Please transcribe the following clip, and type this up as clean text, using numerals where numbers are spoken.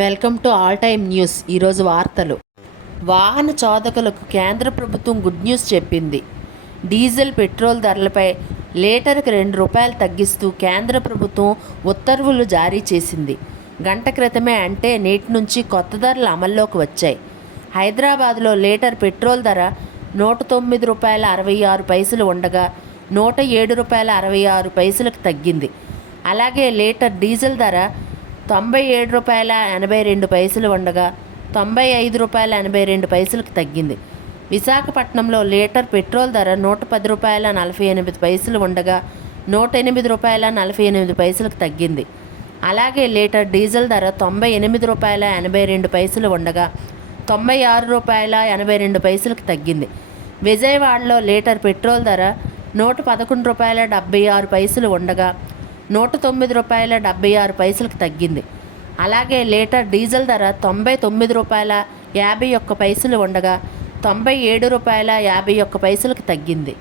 Welcome to all time news. ఈరోజు వార్తలు. వాహన చోదకులకు కేంద్ర ప్రభుత్వం గుడ్ న్యూస్ చెప్పింది. డీజిల్, పెట్రోల్ ధరలపై లీటర్కి ₹2 తగ్గిస్తూ కేంద్ర ప్రభుత్వం ఉత్తర్వులు జారీ చేసింది. గంట క్రితమే, అంటే నేటి నుంచి కొత్త ధరలు అమల్లోకి వచ్చాయి. హైదరాబాద్లో లీటర్ పెట్రోల్ ధర ₹109.66 ఉండగా ₹107.66కి తగ్గింది. అలాగే లీటర్ డీజిల్ ధర ₹97.82 ఉండగా ₹95.82కి తగ్గింది. విశాఖపట్నంలో లీటర్ పెట్రోల్ ధర ₹110.48 ఉండగా ₹108.48కి తగ్గింది. అలాగే లీటర్ డీజిల్ ధర ₹98.82 ఉండగా ₹96.82కి తగ్గింది. విజయవాడలో లీటర్ పెట్రోల్ ధర ₹111.76 ఉండగా ₹109.76కి తగ్గింది. అలాగే లీటర్ డీజిల్ ధర ₹99.51 ఉండగా ₹97.51కి తగ్గింది.